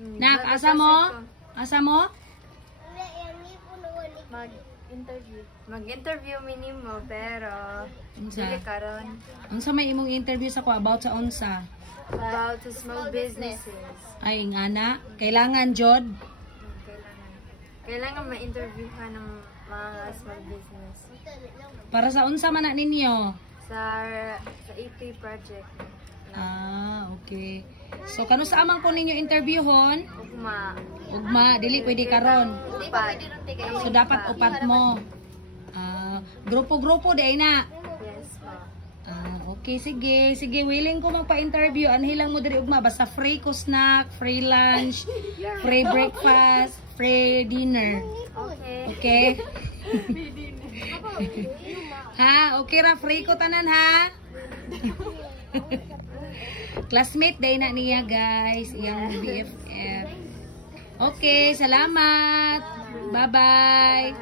Nak, asa mo? Asa mo? Mag-interview. Mag-interview minimo pero Unsa? dili karon Unsa may imong interview sa ko about sa unsa? about to small businesses. Ay ngana, kailangan jod. Kailangan ma-interview ka ng mga small business Para sa unsa man na ninyo? sa AP project. Ah, okay. So kanu sa amang ko ninyo interviewhon? Ugma. Ugma, dili pwede karon. Upat. So dapat upat mo. Ah, grupo-grupo di ay na. Yes po. Ah, okay, sige. Sige, willing ko magpa-interview. Anhilang mo diri ugma basta free ko snack, free lunch, free breakfast, free dinner. Okay. Okay? Ha, okay ra free ko tanan ha. Classmate day na niya guys, iyang BFF. Okay, salamat. Bye-bye.